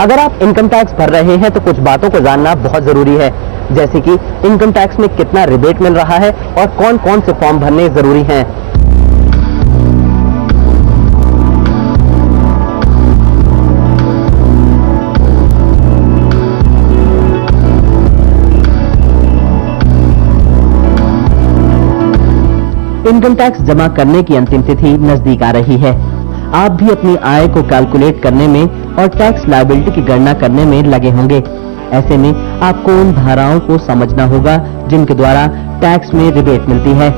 अगर आप income tax भर रहे हैं तो कुछ बातों को जानना बहुत जरूरी है, जैसे कि इनकम टैक्स में कितना रिबेट मिल रहा है और कौन कौन से फॉर्म भरने जरूरी हैं। इनकम टैक्स जमा करने की अंतिम तिथि नजदीक आ रही है। आप भी अपनी आय को कैलकुलेट करने में और टैक्स लायबिलिटी की गणना करने में लगे होंगे। ऐसे में आपको उन धाराओं को समझना होगा जिनके द्वारा टैक्स में रिबेट मिलती है।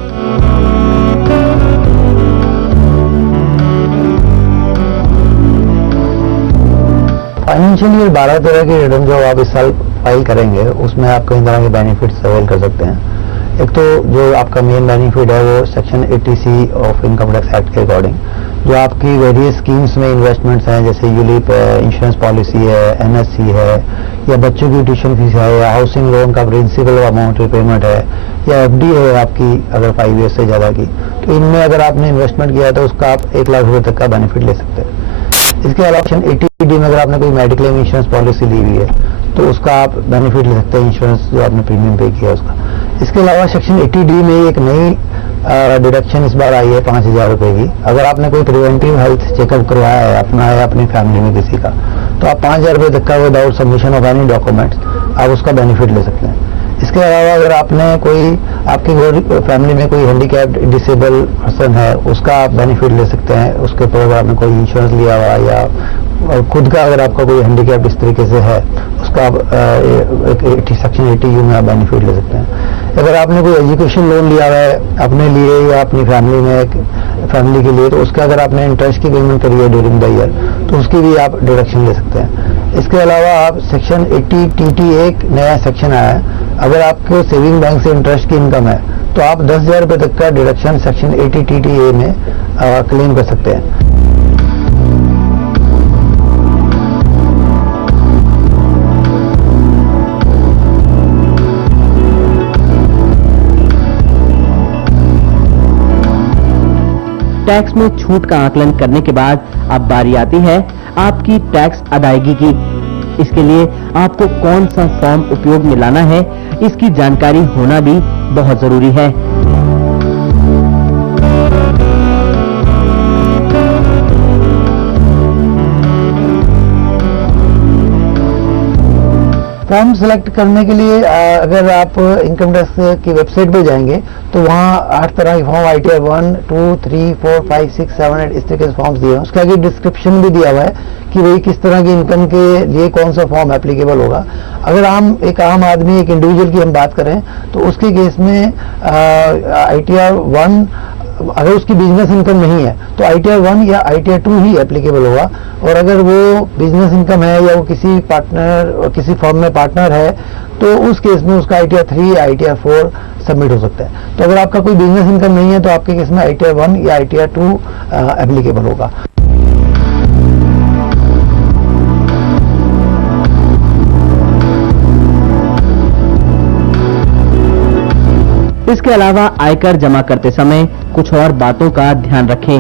फाइनेंशियल ईयर 12-13 की रिटर्न जो आप इस साल फाइल करेंगे उसमें आप कई तरह के बेनिफिट्स अवेल कर सकते हैं। एक तो जो आपका मेन बेनिफिट है वो section 80C of income tax act के अकॉर्डिंग जो आपकी वेरियस स्कीम्स में इन्वेस्टमेंट्स हैं, जैसे यूलिप है, इंश्योरेंस पॉलिसी है, NSC है, या बच्चों की ट्यूशन फीस है, या हाउसिंग लोन का प्रिंसिपल अमाउंट रिपेमेंट है, या FD है आपकी अगर 5 ईयर से ज़्यादा की, तो इनमें अगर आपने इन्वेस्टमेंट किया है तो उसका आप 1 लाख रुपये तक का बेनिफिट ले सकते हैं। इसके अलावा सेक्शन 80D में अगर आपने कोई मेडिक्लेम इंश्योरेंस पॉलिसी ली हुई है तो उसका आप बेनिफिट ले सकते हैं, इंश्योरेंस जो आपने प्रीमियम पे किया उसका। इसके अलावा सेक्शन 80D में एक नई डिडक्शन इस बार आई है 5,000 रुपये की। अगर आपने कोई प्रिवेंटिव हेल्थ चेकअप करवाया है अपना या अपनी फैमिली में किसी का, तो आप 5,000 रुपये तक का without submission of any documents आप उसका बेनिफिट ले सकते हैं। इसके अलावा अगर आपने कोई आपकी फैमिली में कोई हैंडीकैप्ड डिसेबल पर्सन है उसका आप बेनिफिट ले सकते हैं। उसके ऊपर अगर आपने कोई इंश्योरेंस लिया हुआ या खुद का अगर आपका कोई हैंडीकैप इस तरीके से है उसका आप सेक्शन 80U में आप बेनिफिट ले सकते हैं। अगर आपने कोई एजुकेशन लोन लिया हुआ है अपने लिए या अपनी फैमिली के लिए, तो उसका अगर आपने इंटरेस्ट की पेमेंट करी है ड्यूरिंग द ईयर तो उसकी भी आप डिडक्शन ले सकते हैं। इसके अलावा आप सेक्शन 80TT एक नया सेक्शन आया है, अगर आपको सेविंग बैंक से इंटरेस्ट की इनकम है तो आप 10,000 रुपये तक का डिडक्शन सेक्शन 80TTA में क्लेम कर सकते हैं। टैक्स में छूट का आकलन करने के बाद अब बारी आती है आपकी टैक्स अदायगी की। इसके लिए आपको कौन सा फॉर्म उपयोग में लाना है इसकी जानकारी होना भी बहुत जरूरी है। फॉर्म सेलेक्ट करने के लिए अगर आप इनकम टैक्स की वेबसाइट पे जाएंगे तो वहाँ 8 तरह के फॉर्म ITR 1, 2, 3, 4, 5, 6, 7, 8 इस तरह के फॉर्म्स दिए हैं। उसके आगे डिस्क्रिप्शन भी दिया हुआ है कि भाई किस तरह की इनकम के लिए कौन सा फॉर्म एप्लीकेबल होगा। अगर एक आम आदमी एक इंडिविजुअल की हम बात करें तो उसके केस में ITR 1 अगर उसकी बिजनेस इनकम नहीं है तो ITR 1 या ITR 2 ही एप्लीकेबल होगा, और अगर वो बिजनेस इनकम है या वो किसी फर्म में पार्टनर है तो उस केस में उसका ITR 3 या ITR 4 सबमिट हो सकता है। तो अगर आपका कोई बिजनेस इनकम नहीं है तो आपके केस में ITR 1 या ITR 2 एप्लीकेबल होगा। इसके अलावा आयकर जमा करते समय कुछ और बातों का ध्यान रखें।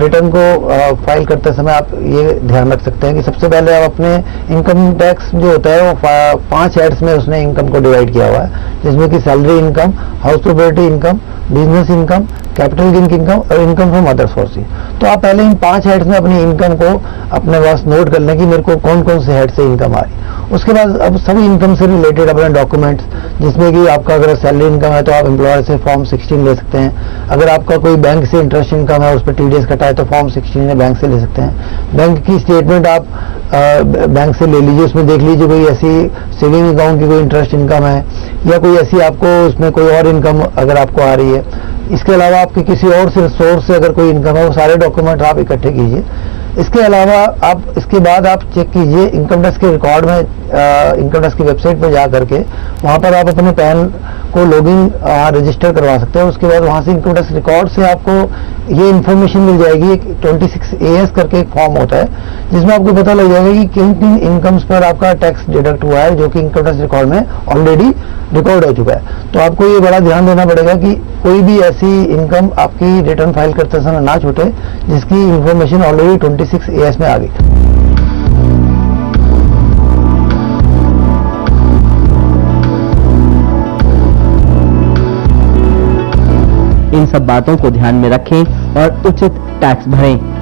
रिटर्न को फाइल करते समय आप ये ध्यान रख सकते हैं कि सबसे पहले आप अपने इनकम टैक्स जो होता है वो 5 हेड्स में उसने इनकम को डिवाइड किया हुआ है, जिसमें कि salary income, house property income, business income, capital gain income और इनकम फ्रॉम अदर सोर्सेज। तो आप पहले इन 5 हेड्स में अपनी इनकम को अपने पास नोट कर लें कि मेरे को कौन कौन से हेड से इनकम आ रही है। उसके बाद अब सभी इनकम से रिलेटेड अपने डॉक्यूमेंट्स, जिसमें कि आपका अगर सैलरी इनकम है तो आप एम्प्लॉयर से फॉर्म 16 ले सकते हैं। अगर आपका कोई बैंक से इंटरेस्ट इनकम है उस पर TDS कटा है तो फॉर्म 16 बैंक से ले सकते हैं। बैंक की स्टेटमेंट आप बैंक से ले लीजिए, उसमें देख लीजिए कोई ऐसी सेविंग अकाउंट की कोई इंटरेस्ट इनकम है या कोई ऐसी आपको उसमें कोई और इनकम अगर आपको आ रही है। इसके अलावा आपकी किसी और सोर्स से अगर कोई इनकम है वो सारे डॉक्यूमेंट आप इकट्ठे कीजिए। इसके अलावा इसके बाद आप चेक कीजिए इनकम टैक्स के रिकॉर्ड में, इनकम टैक्स की वेबसाइट पर जा करके वहाँ पर आप अपने पैन को लॉगिन रजिस्टर करवा सकते हैं। उसके बाद वहां से इनकम टैक्स रिकॉर्ड से आपको ये इन्फॉर्मेशन मिल जाएगी। एक 26AS करके एक फॉर्म होता है जिसमें आपको पता लग जाएगा कि किन किन इनकम्स पर आपका टैक्स डिडक्ट हुआ है, जो कि इनकम टैक्स रिकॉर्ड में ऑलरेडी रिकॉर्ड हो चुका है। तो आपको ये बड़ा ध्यान देना पड़ेगा कि कोई भी ऐसी इनकम आपकी रिटर्न फाइल करते समय ना छूटे जिसकी इन्फॉर्मेशन ऑलरेडी 26AS में आ गई। इन सब बातों को ध्यान में रखें और उचित टैक्स भरें।